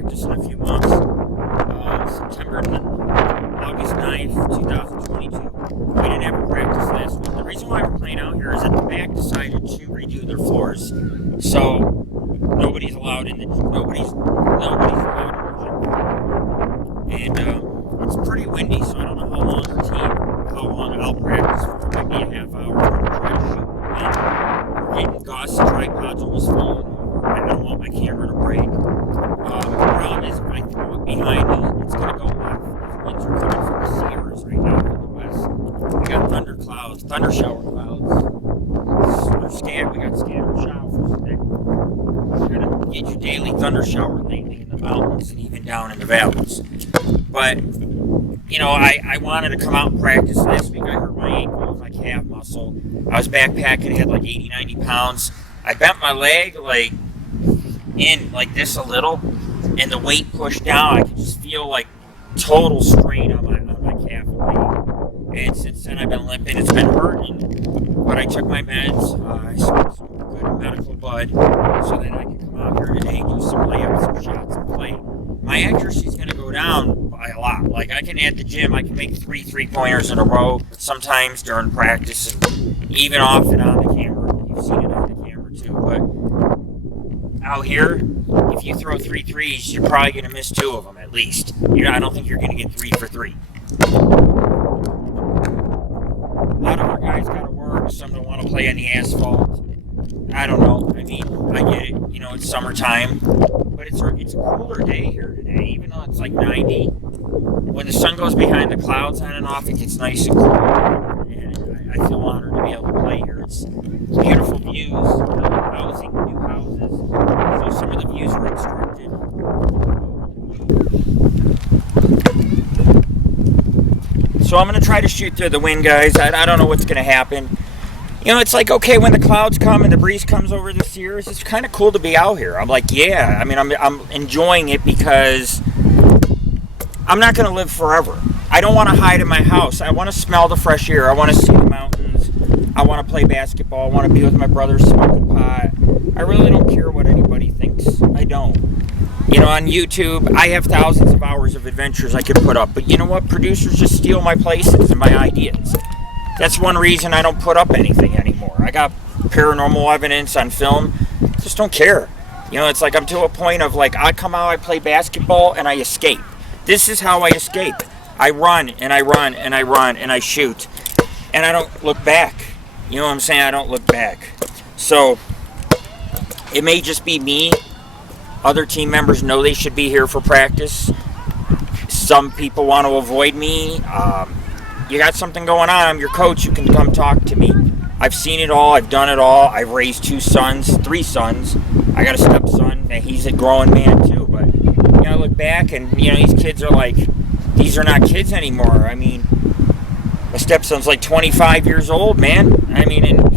practice in a few months. August 9th, 2022. We didn't have a practice last week. The reason why we're playing out here is that the back decided to redo their floors. So nobody's allowed in the nobody's allowed in the gym. And it's pretty windy, so I don't know how long I'll practice for. It might be a half hour. We're gonna try to shoot. We're getting gusts, tripods almost falling over. I don't want my camera to break. The problem is if I throw it behind me, it's gonna go left. The winds are coming from the Sierras right now from the west. We got thunder shower clouds. We got scattered showers. You're gonna get your daily thunder shower lately in the mountains and even down in the valleys. But I wanted to come out and practice last week. I hurt my ankle, my calf muscle. I was backpacking, had like 80, 90 pounds. I bent my leg in like this a little, and the weight pushed down. I could just feel like total strain on my calf and leg. And since then I've been limping. It's been hurting, but I took my meds. I smoked some good medical bud so that I can come out here today, do some layups, some shots, and play. My accuracy is going to go down by a lot. Like I can at the gym, I can make 3 3-pointers in a row sometimes during practice, and even off and on the camera. You've seen it on the camera too. But out here, if you throw 3 threes, you're probably going to miss 2 of them at least. I don't think you're going to get 3 for 3. A lot of our guys got to work. Some don't want to play on the asphalt. I don't know. I mean, I get it. It's summertime. But it's a cooler day here today. Even though it's like 90. When the sun goes behind the clouds on and off, it gets nice and cool. And I feel honored to be able to play here. It's beautiful views. Housing, new houses. So some of the views are obstructed. So I'm going to try to shoot through the wind, guys. I don't know what's going to happen. It's like, okay, when the clouds come and the breeze comes over the Sierras, it's kind of cool to be out here. I'm like, yeah. I mean, I'm enjoying it because I'm not going to live forever. I don't want to hide in my house. I want to smell the fresh air. I want to see the mountains. I want to play basketball. I want to be with my brothers smoking pot. I really don't care what anybody thinks. I don't. On YouTube, I have thousands of hours of adventures I could put up. But you know what? Producers just steal my places and my ideas. That's one reason I don't put up anything anymore. I got paranormal evidence on film. Just don't care. It's like I'm to a point of like, I come out, I play basketball, and I escape. This is how I escape. I run, and I run, and I run, and I shoot. And I don't look back. You know what I'm saying? I don't look back. So, it may just be me. Other team members know they should be here for practice. Some people want to avoid me. You got something going on, I'm your coach, you can come talk to me. I've seen it all, I've done it all. I've raised 3 sons. I got a stepson, and he's a growing man too. But, I look back and, these kids are like, these are not kids anymore. I mean, my stepson's like 25 years old, man. I mean, and,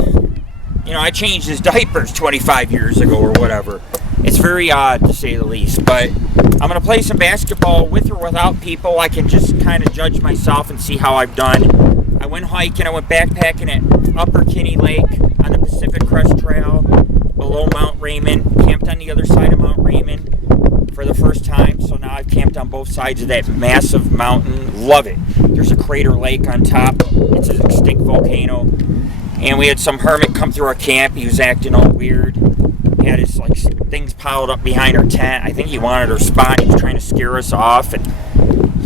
I changed his diapers 25 years ago or whatever. It's very odd, to say the least. But I'm going to play some basketball with or without people. I can just kind of judge myself and see how I've done. I went hiking. I went backpacking at Upper Kinney Lake on the Pacific Crest Trail below Mount Raymond. Camped on the other side of Mount Raymond for the first time. So now I've camped on both sides of that massive mountain. Love it. There's a crater lake on top. It's an extinct volcano. And we had some hermit come through our camp. He was acting all weird. He had his things piled up behind our tent. I think he wanted our spot. He was trying to scare us off, and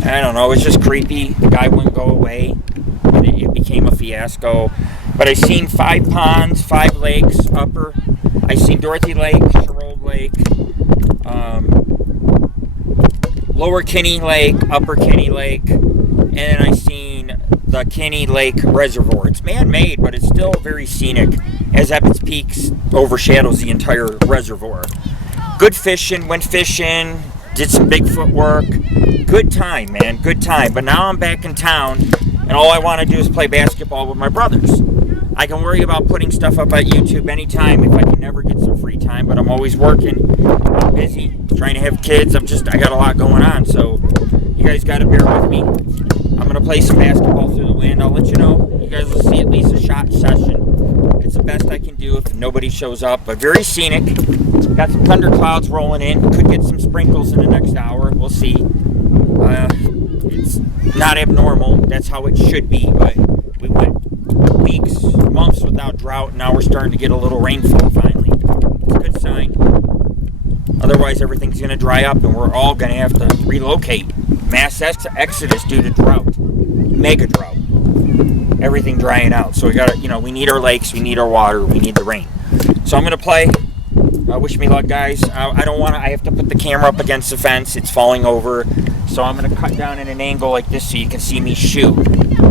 I don't know. It was just creepy. The guy wouldn't go away, and it became a fiasco. But I seen 5 ponds, 5 lakes. I seen Dorothy Lake, Sherwold Lake, Lower Kinney Lake, Upper Kinney Lake, and then I seen the Kinney Lake Reservoir. It's man-made, but it's still very scenic, as Ebbets Peaks overshadows the entire reservoir. Good fishing, went fishing, did some Bigfoot work. Good time, man, good time. But now I'm back in town, and all I want to do is play basketball with my brothers. I can worry about putting stuff up at YouTube anytime if I can never get some free time, but I'm always working. I'm busy, trying to have kids. I got a lot going on, so you guys got to bear with me. I'm going to play some basketball through the wind. I'll let you know. You guys will see at least a shot session. It's the best I can do if nobody shows up, but very scenic. Got some thunder clouds rolling in. Could get some sprinkles in the next hour. We'll see. It's not abnormal. That's how it should be. But we went weeks, months without drought. Now we're starting to get a little rainfall finally. It's a good sign. Otherwise, everything's going to dry up, and we're all going to have to relocate. Mass exodus due to drought. Mega drought. Everything drying out. So we got to, we need our lakes, we need our water, we need the rain. So I'm going to play. Wish me luck, guys. I have to put the camera up against the fence. It's falling over. So I'm going to cut down at an angle like this so you can see me shoot. I'm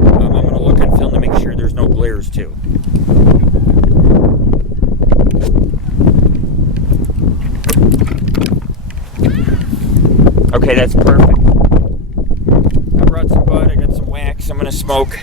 going to look on film to make sure there's no glares, too. Okay, that's perfect. I brought some bud, I got some wax, I'm going to smoke.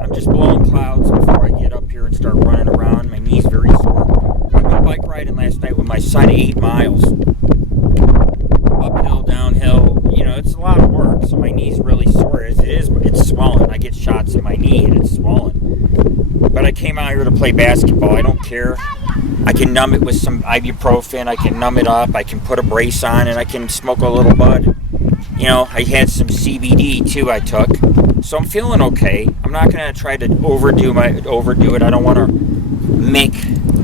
I'm just blowing clouds before I get up here and start running around. My knee's very sore. I went bike riding last night with my son, 8 miles. Uphill, downhill, it's a lot of work, so my knee's really sore. As it is, it's swollen. I get shots in my knee and it's swollen. But I came out here to play basketball. I don't care. I can numb it with some ibuprofen. I can numb it up. I can put a brace on and I can smoke a little bud. I had some CBD too I took. So I'm feeling okay. I'm not going to try to overdo it. I don't want to make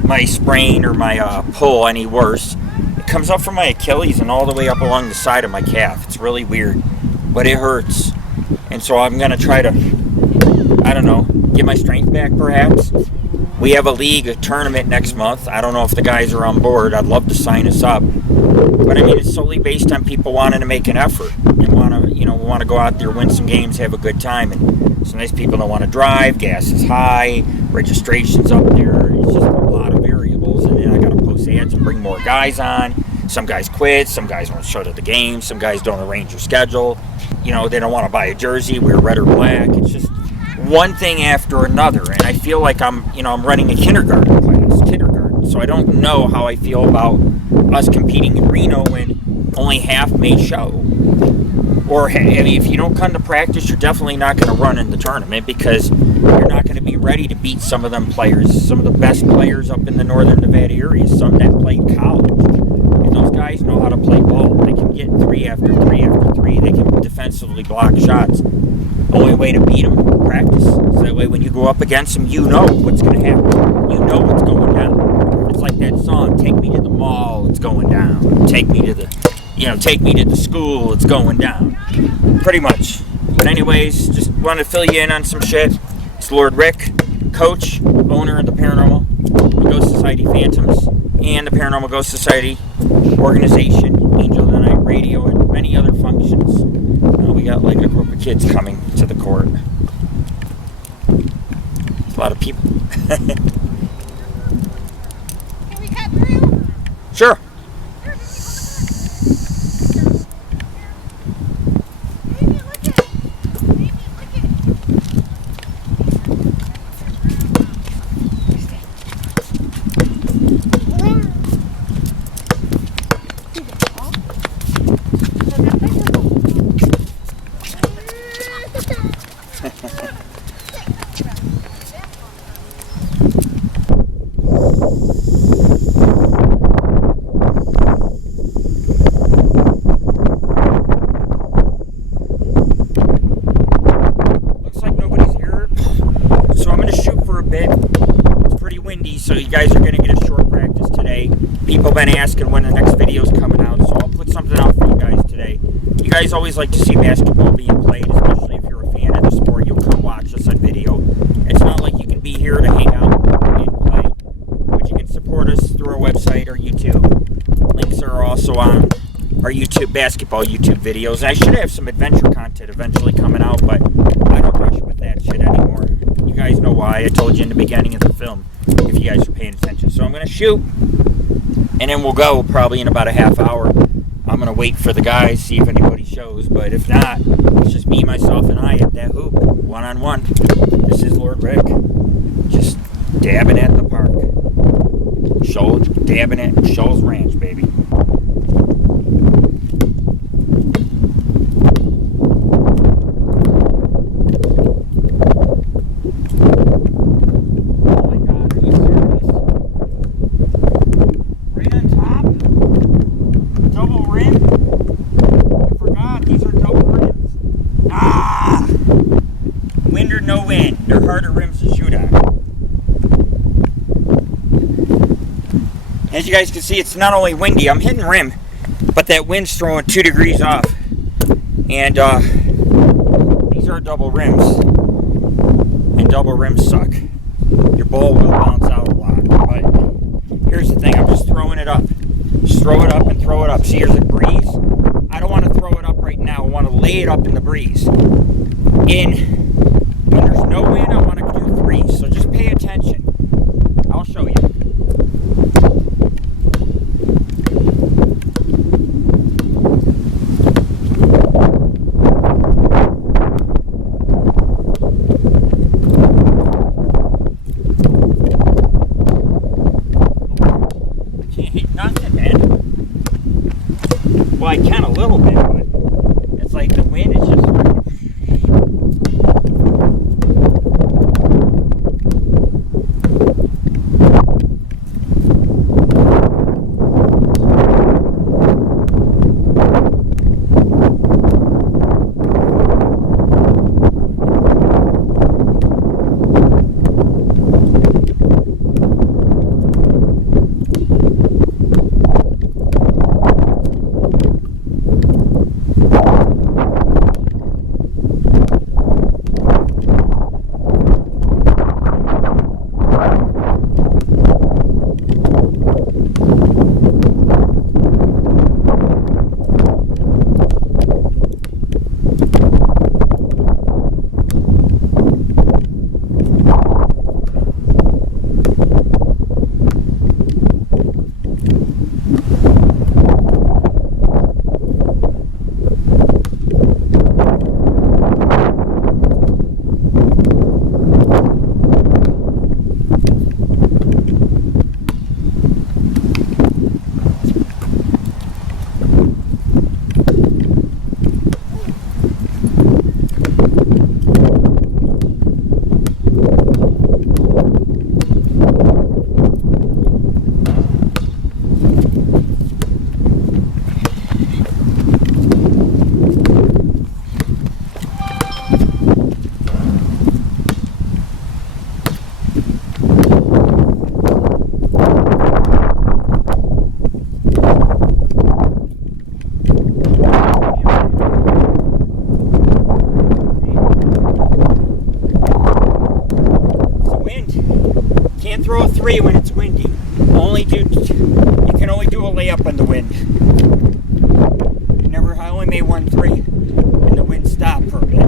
my sprain or my pull any worse. It comes up from my Achilles and all the way up along the side of my calf. It's really weird, but it hurts. And so I'm going to try to, get my strength back perhaps. We have a league, a tournament next month. I don't know if the guys are on board. I'd love to sign us up. But it's solely based on people wanting to make an effort and want to go out there, win some games, have a good time. And some nice people don't want to drive. Gas is high. Registration's up there. It's just a lot of variables. And then I got to post ads and bring more guys on. Some guys quit. Some guys won't show to the game. Some guys don't arrange their schedule. They don't want to buy a jersey, wear red or black. It's just one thing after another. And I feel like I'm running a kindergarten class. So I don't know how I feel about us competing in Reno when only half may show. Or, if you don't come to practice, you're definitely not going to run in the tournament because you're not going to be ready to beat some of them players, some of the best players up in the northern Nevada area, some that played college. And those guys know how to play ball. They can get 3 after 3 after 3. They can defensively block shots. Only way to beat them, practice. So that way when you go up against them, you know what's going to happen. You know what's going down. It's like that song, "Take me to the mall, it's going down. Take me to the school, it's going down." Pretty much. But anyways, just want to fill you in on some shit. It's Lord Rick, coach, owner of the Paranormal Ghost Society Phantoms and the Paranormal Ghost Society organization, Angel of the Night Radio, and many other functions. We got like a group of kids coming to the court. It's a lot of people. Can we cut through? Sure. So you guys are going to get a short practice today. People have been asking when the next video is coming out, so I'll put something out for you guys today. You guys always like to see basketball being played, especially if you're a fan of the sport. You'll come watch us on video. It's not like you can be here to hang out and play, but you can support us through our website or YouTube. Links are also on our basketball YouTube videos. I should have some adventure content eventually coming out, but I don't rush with that shit anymore. You guys know why. I told you in the beginning of the film, if you guys are paying attention. So I'm going to shoot, and then we'll go probably in about a half hour. I'm going to wait for the guys, see if anybody shows, but if not, it's just me, myself, and I at that hoop. one-on-one. This is Lord Rick. Just dabbing at the park. Dabbing at Schulz Ranch, baby. No wind. They're harder rims to shoot at. As you guys can see, it's not only windy. I'm hitting rim, but that wind's throwing 2 degrees off. And these are double rims. And double rims suck. Your ball will bounce out a lot. But here's the thing. I'm just throwing it up. Just throw it up and throw it up. See, here's a breeze. I don't want to throw it up right now. I want to lay it up in the breeze. When there's no wind, I want to do 3, so just pay attention. I'll show you. I can't hit nothing, man. Well, I can a little bit, but it's like the wind is just... Throw a 3 when it's windy. You can only do a layup in the wind. I only made 1 3, and the wind stopped for a bit.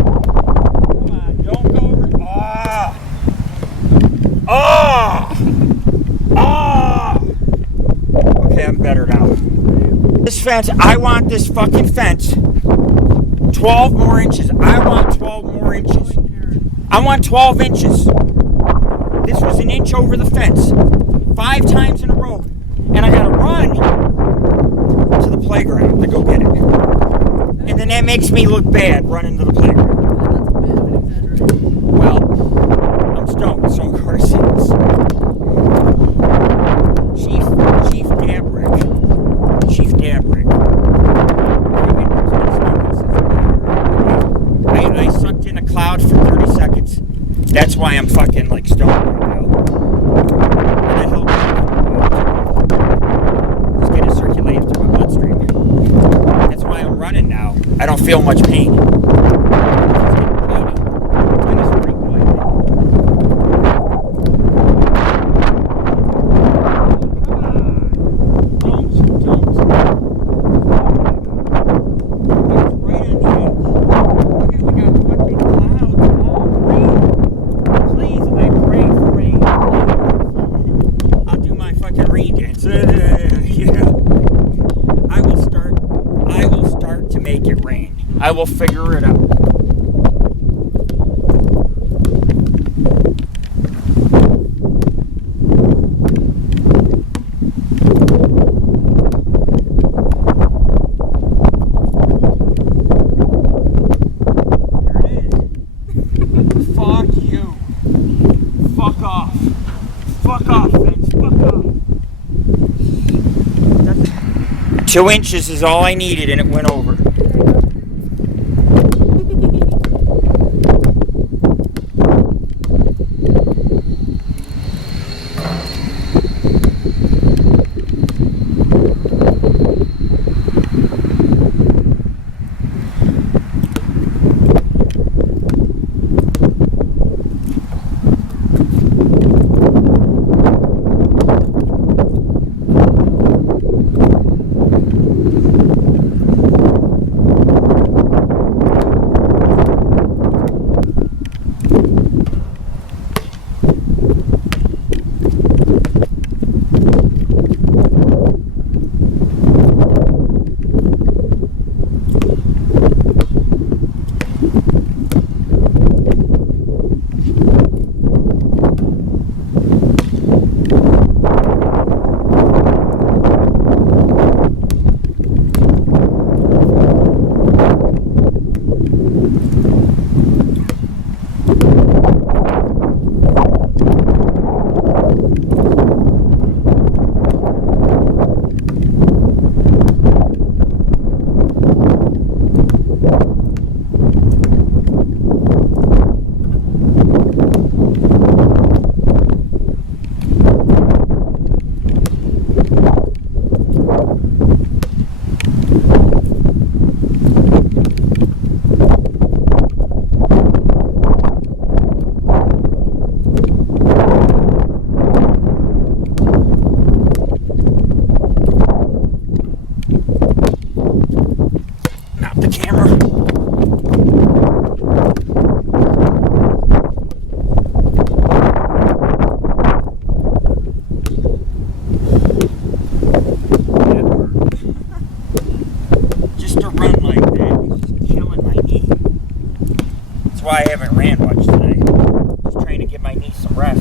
Come on, don't go over. Okay, I'm better now. This fence, I want this fucking fence 12 more inches. I want 12 more inches. I want 12 inches. This was an inch over the fence 5 times in a row. And I gotta run to the playground to go get it. And then that makes me look bad running to the playground. Well, I'm stoned, so of course it is. Chief Dabrick. Chief Dabrick. I sucked in a cloud for 30 seconds. That's why I'm fucking like stoned right now. And that helps. Just get it circulating through my bloodstream. That's why I'm running now. I don't feel much pain. Rain dance. I will figure it out. Fuck off, fence. Fuck off. 2 inches is all I needed and it went over. Why I haven't ran much today. Just trying to give my knee some rest.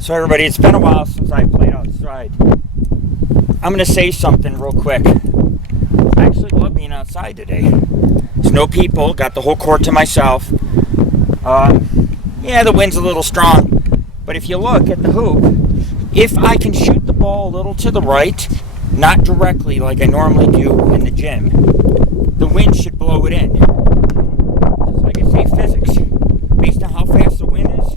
So everybody, it's been a while since I played outside. I'm going to say something real quick. I actually love being outside today. There's no people, got the whole court to myself. Yeah, the wind's a little strong. But if you look at the hoop, if I can shoot the ball a little to the right, not directly like I normally do in the gym, the wind should blow it in. Just like I say, physics. Based on how fast the wind is,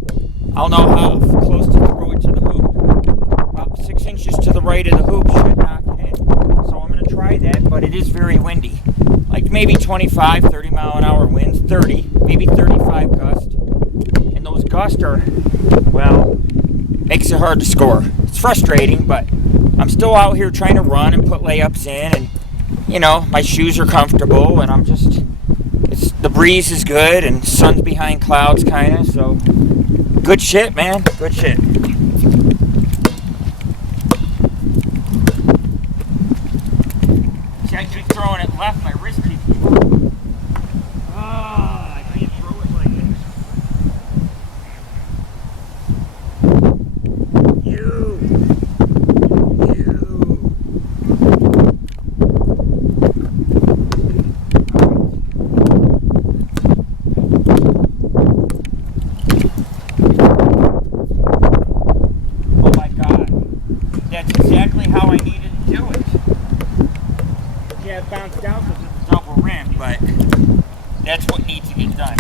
I'll know how close to throw it to the hoop. About 6 inches to the right of the hoop should knock it in. So I'm going to try that, but it is very windy. Like maybe 25, 30 mile an hour winds, 30, maybe 35 gust. And those gusts are, well, makes it hard to score. It's frustrating, but I'm still out here trying to run and put layups in. And, you know, my shoes are comfortable and I'm just, the breeze is good and sun's behind clouds kind of, so good shit, man. Good shit. See, I keep throwing it left, my wrist keeps moving. I can't throw it like this. Bounced out because it's a double rim, but that's what needs to get done.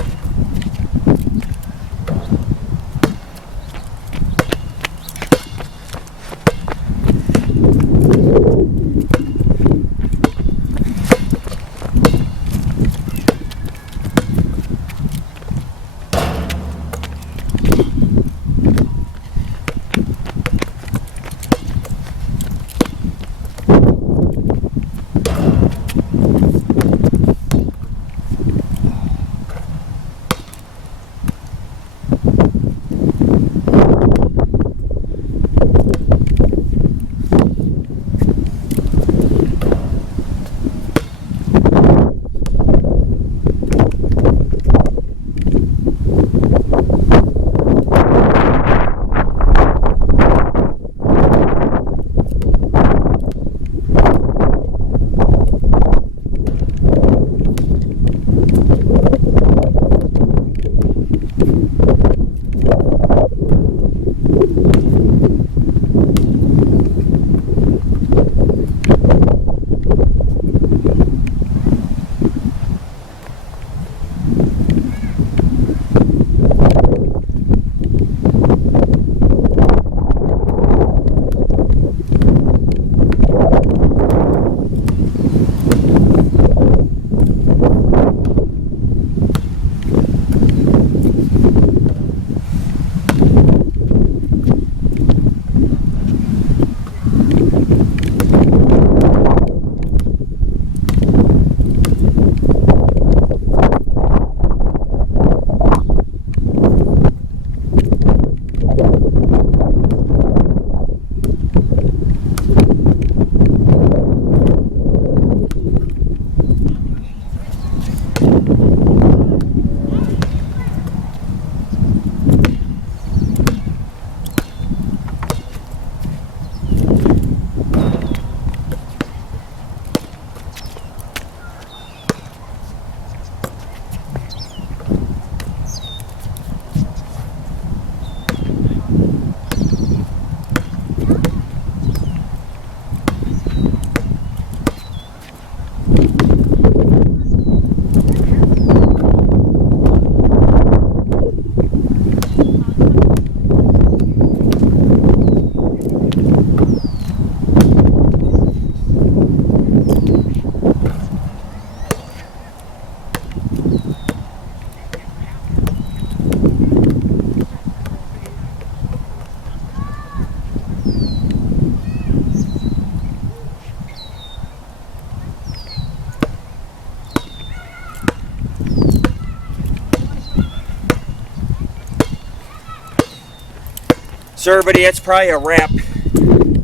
So everybody, that's probably a wrap.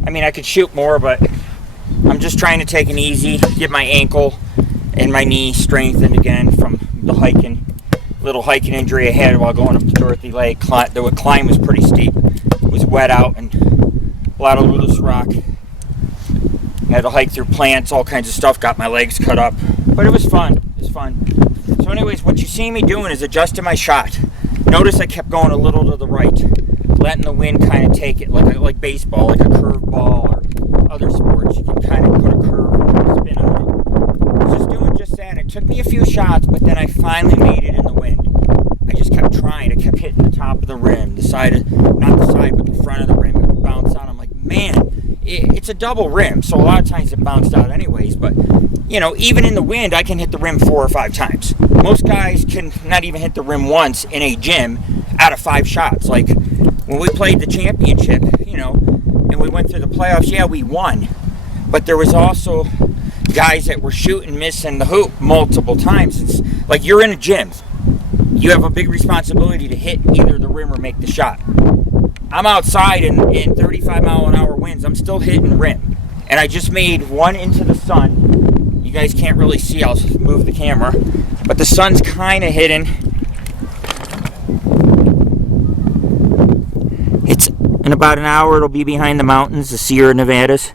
I mean, I could shoot more, but I'm just trying to take it easy, get my ankle and my knee strengthened again from the little hiking injury I had while going up to Dorothy Lake. The climb was pretty steep. It was wet out and a lot of loose rock. I had to hike through plants, all kinds of stuff, got my legs cut up. But it was fun. It was fun. So anyways, what you see me doing is adjusting my shot. Notice I kept going a little to the right, letting the wind kind of take it, like baseball, like a curved ball or other sports. You can kind of put a curve and spin on it. I was just doing just that. It took me a few shots, but then I finally made it in the wind. I just kept trying. I kept hitting the top of the rim, not the side, but the front of the rim. It would bounce out. I'm like, man, it's a double rim, so a lot of times it bounced out anyways. But, you know, even in the wind, I can hit the rim 4 or 5 times. Most guys can not even hit the rim once in a gym out of 5 shots. Like, when we played the championship, you know, and we went through the playoffs, yeah, we won. But there was also guys that were shooting, missing the hoop multiple times. It's like you're in a gym. You have a big responsibility to hit either the rim or make the shot. I'm outside in 35-mile-an-hour winds. I'm still hitting rim. And I just made one into the sun. You guys can't really see. I'll move the camera. But the sun's kind of hidden. It's in about an hour. It'll be behind the mountains, the Sierra Nevadas.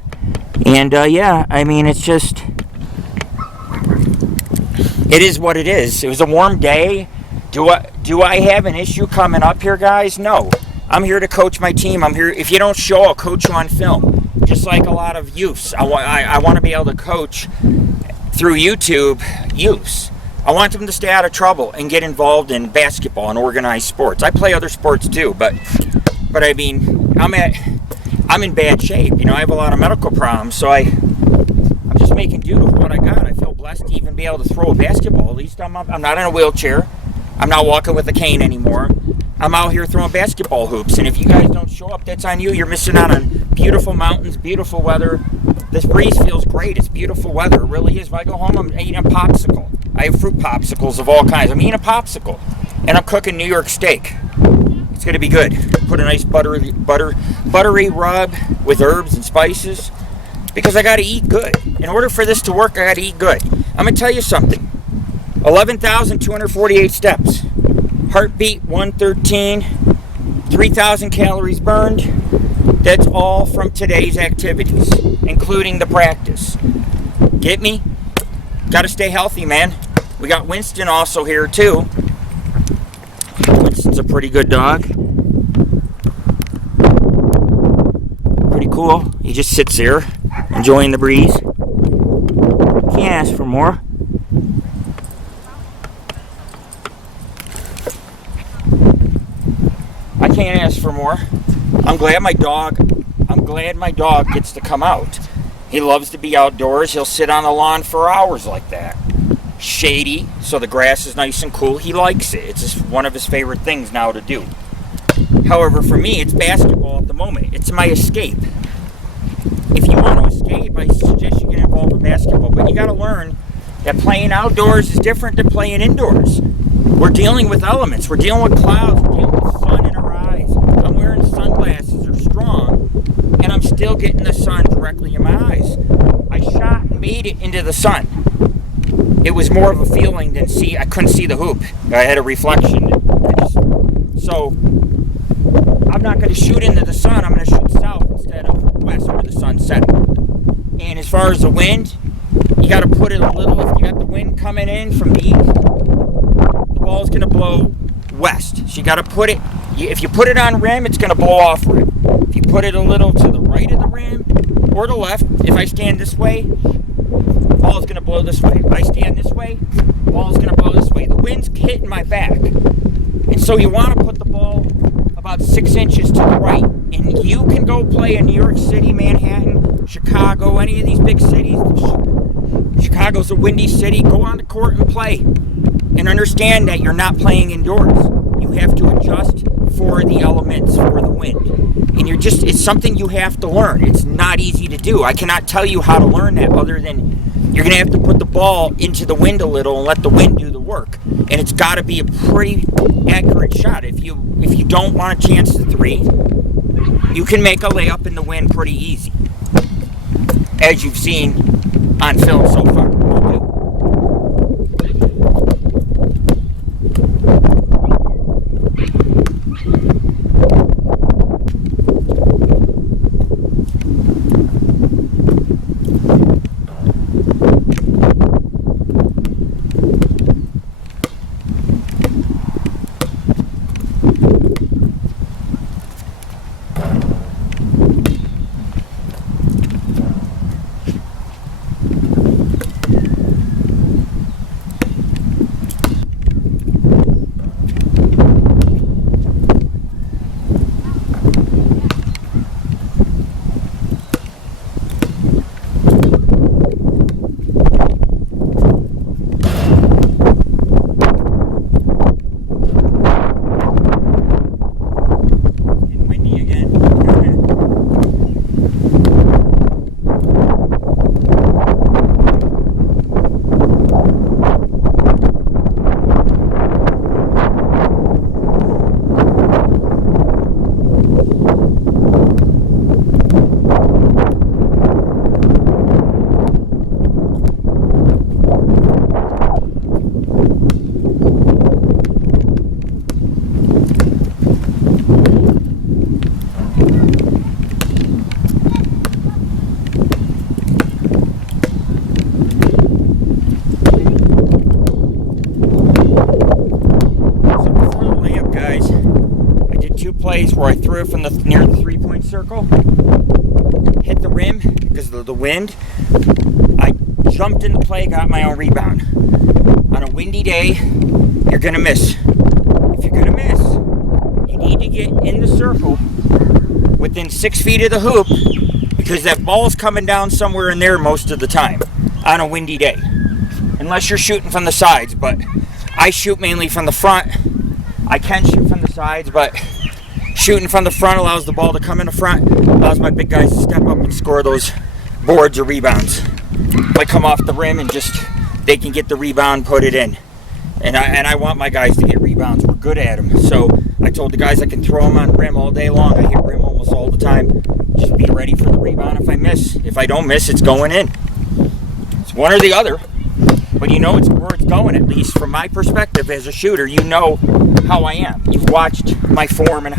And yeah, I mean, it's just, it is what it is. It was a warm day. Do I have an issue coming up here, guys? No. I'm here to coach my team. I'm here. If you don't show, I'll coach you on film. Just like a lot of youths. I want to be able to coach through YouTube youths. I want them to stay out of trouble and get involved in basketball and organized sports. I play other sports too, but I mean, I'm in bad shape. You know, I have a lot of medical problems, so I'm just making do with what I got. I feel blessed to even be able to throw a basketball. At least I'm not in a wheelchair. I'm not walking with a cane anymore. I'm out here throwing basketball hoops, and if you guys don't show up, that's on you. You're missing out on beautiful mountains, beautiful weather. This breeze feels great. It's beautiful weather. It really is. When I go home, I'm eating a popsicle. I have fruit popsicles of all kinds. I'm eating a popsicle, and I'm cooking New York steak. It's going to be good. Put a nice buttery rub with herbs and spices, because I got to eat good. In order for this to work, I got to eat good. I'm going to tell you something. 11,248 steps. Heartbeat 113. 3,000 calories burned. That's all from today's activities, including the practice. Get me? Got to stay healthy, man. We got Winston also here, too. Winston's a pretty good dog. Pretty cool. He just sits there, enjoying the breeze. Can't ask for more. I can't ask for more. I'm glad my dog gets to come out. He loves to be outdoors. He'll sit on the lawn for hours like that. Shady, so the grass is nice and cool. He likes it. It's just one of his favorite things now to do. However, for me, it's basketball at the moment. It's my escape. If you want to escape, I suggest you get involved in basketball. But you got to learn that playing outdoors is different than playing indoors. We're dealing with elements. We're dealing with clouds. We're dealing with sun in our eyes. I'm wearing sunglasses. They're strong. And I'm still getting the sun directly in my eyes. I shot and made it into the sun. It was more of a feeling than I couldn't see the hoop. I had a reflection. So I'm not going to shoot into the sun. I'm going to shoot south instead of west where the sun's setting. And as far as the wind, you got to put it a little. If you got the wind coming in from the east, the ball's going to blow west. So you got to put it. If you put it on rim, it's going to blow off rim. If you put it a little to the right of the rim or the left, if I stand this way, ball's going to blow this way. If I stand this way, ball's going to blow this way. The wind's hitting my back. And so you want to put the ball about 6 inches to the right. And you can go play in New York City, Manhattan, Chicago, any of these big cities. Chicago's a windy city. Go on the court and play. And understand that you're not playing indoors. You have to adjust for the elements, for the wind. And it's something you have to learn. It's not easy to do. I cannot tell you how to learn that other than you're going to have to put the ball into the wind a little and let the wind do the work. And it's got to be a pretty accurate shot. If you don't want a chance to three, you can make a layup in the wind pretty easy, as you've seen on film so far. Plays where I threw it from near the 3-point circle, hit the rim because of the wind. I jumped in the play, got my own rebound. On a windy day, you're gonna miss. If you're gonna miss, you need to get in the circle within 6 feet of the hoop because that ball's coming down somewhere in there most of the time on a windy day, unless you're shooting from the sides. But I shoot mainly from the front. I can shoot from the sides, but shooting from the front allows the ball to come in the front, allows my big guys to step up and score those boards or rebounds. Like come off the rim and just, they can get the rebound, put it in. And I want my guys to get rebounds. We're good at them. So I told the guys I can throw them on rim all day long. I hit rim almost all the time. Just be ready for the rebound if I miss. If I don't miss, it's going in. It's one or the other. But you know it's where it's going, at least from my perspective as a shooter. You know how I am. You've watched my form. And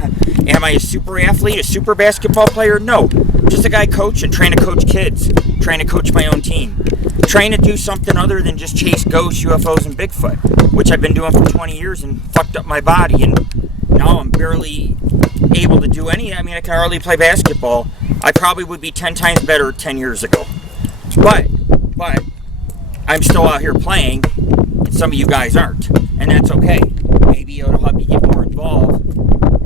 am I a super athlete, a super basketball player? No. Just a guy coaching, trying to coach kids, trying to coach my own team, trying to do something other than just chase ghosts, UFOs, and Bigfoot, which I've been doing for 20 years and fucked up my body. And now I'm barely able to do any. I mean, I can hardly play basketball. I probably would be 10 times better 10 years ago. But I'm still out here playing, and some of you guys aren't, and that's okay. Maybe it'll help you get more involved,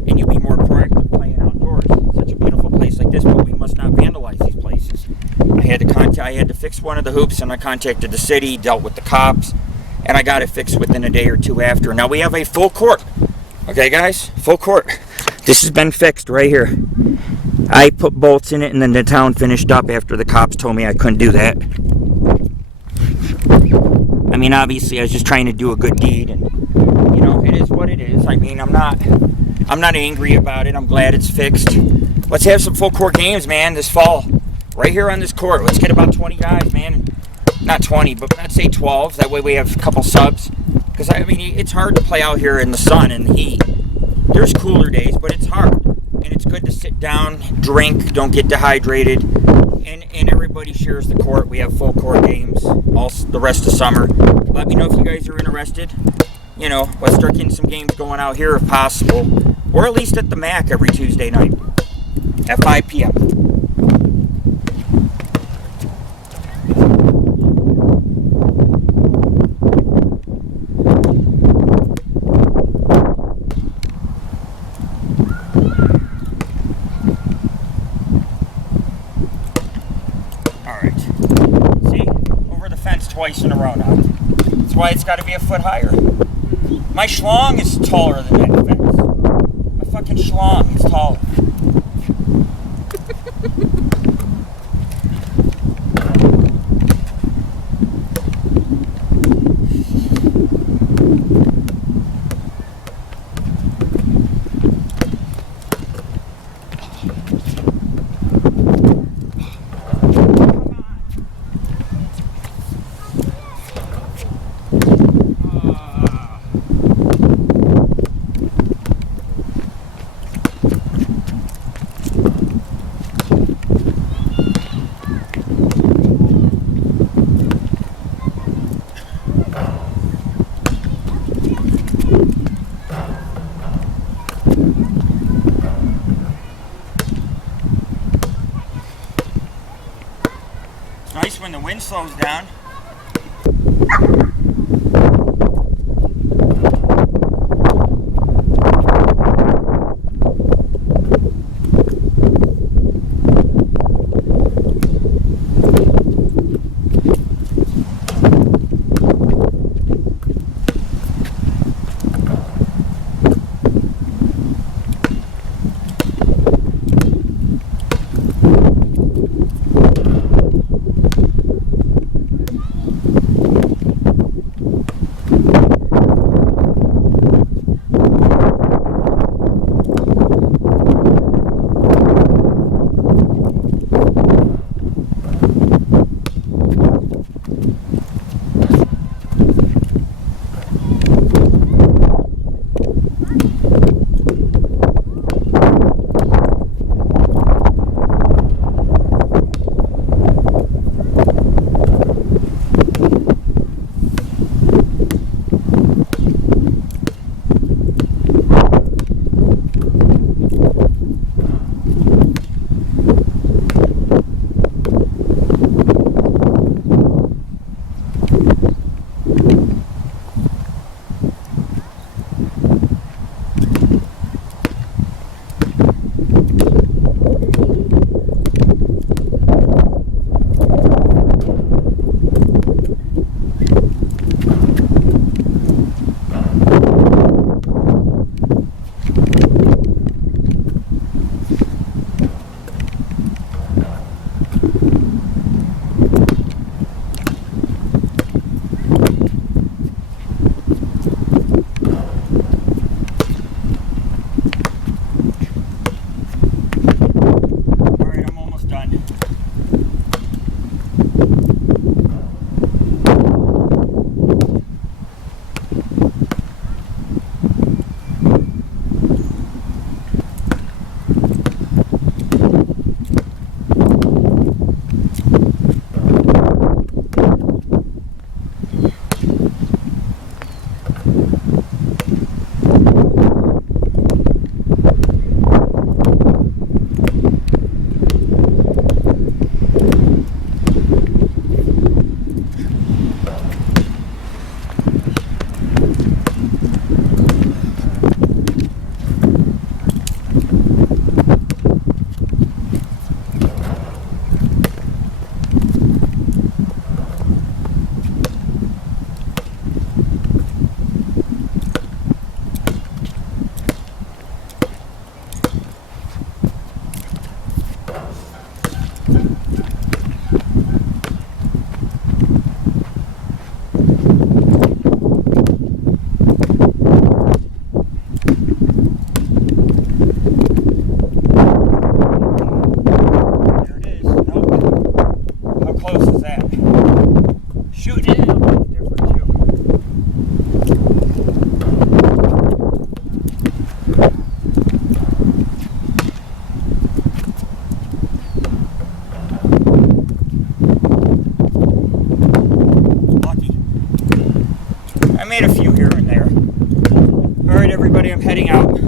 and you'll be more proactive playing outdoors. Such a beautiful place like this, but we must not vandalize these places. I had to fix one of the hoops, and I contacted the city, dealt with the cops, and I got it fixed within a day or two after. Now we have a full court. Okay, guys? Full court. This has been fixed right here. I put bolts in it, and then the town finished up after the cops told me I couldn't do that. I mean, obviously, I was just trying to do a good deed, and you know, it is what it is. I mean, I'm not angry about it. I'm glad it's fixed. Let's have some full court games, man, this fall, right here on this court. Let's get about 20 guys, man. Not 20, but let's say 12. That way, we have a couple subs. Because I mean, it's hard to play out here in the sun and the heat. There's cooler days, but it's hard, and it's good to sit down, drink, don't get dehydrated. And everybody shares the court. We have full court games all the rest of summer. Let me know if you guys are interested. You know, let's start getting some games going out here if possible. Or at least at the MAC every Tuesday night at 5 p.m. Twice in a row now. That's why it's got to be a foot higher. My schlong is taller than that fence. My fucking schlong is taller. when the wind slows down. I'm heading out.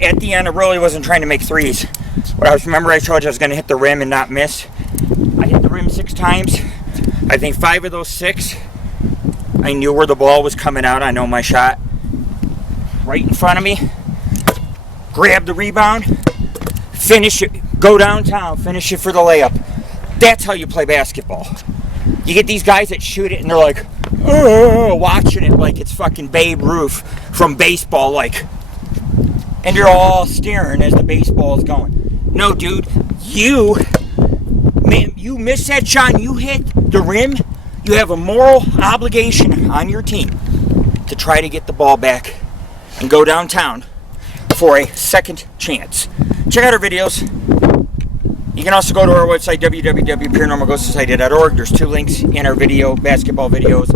At the end, I really wasn't trying to make threes. Remember I told you I was going to hit the rim and not miss? I hit the rim 6 times. I think 5 of those 6, I knew where the ball was coming out. I know my shot. Right in front of me. Grab the rebound. Finish it. Go downtown. Finish it for the layup. That's how you play basketball. You get these guys that shoot it and they're like, oh, watching it like it's fucking Babe Ruth from baseball, like, and you're all staring as the baseball is going. No, dude, you miss that shot and you hit the rim, you have a moral obligation on your team to try to get the ball back and go downtown for a second chance. Check out our videos. You can also go to our website, www.paranormalghostsociety.org. There's 2 links in our basketball videos.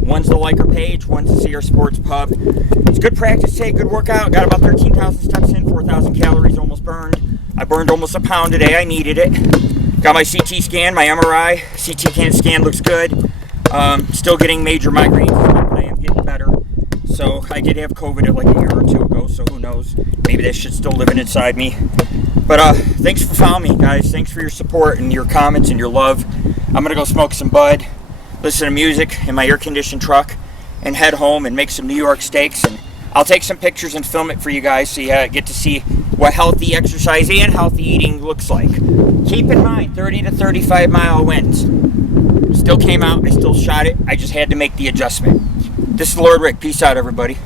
One's the like our page, one's to see our sports pub. It's good practice today, good workout. Got about 13,000 steps in, 4,000 calories almost burned. I burned almost a pound today, I needed it. Got my CT scan, my MRI. CT scan looks good. Still getting major migraines, but I am getting better. So I did have COVID like a year or two ago, so who knows? Maybe that shit's still living inside me. But thanks for following me, guys. Thanks for your support and your comments and your love. I'm gonna go smoke some bud, listen to music in my air-conditioned truck, and head home and make some New York steaks. And I'll take some pictures and film it for you guys so you get to see what healthy exercise and healthy eating looks like. Keep in mind, 30 to 35 mile winds. Still came out, I still shot it. I just had to make the adjustment. This is Lord Rick. Peace out, everybody.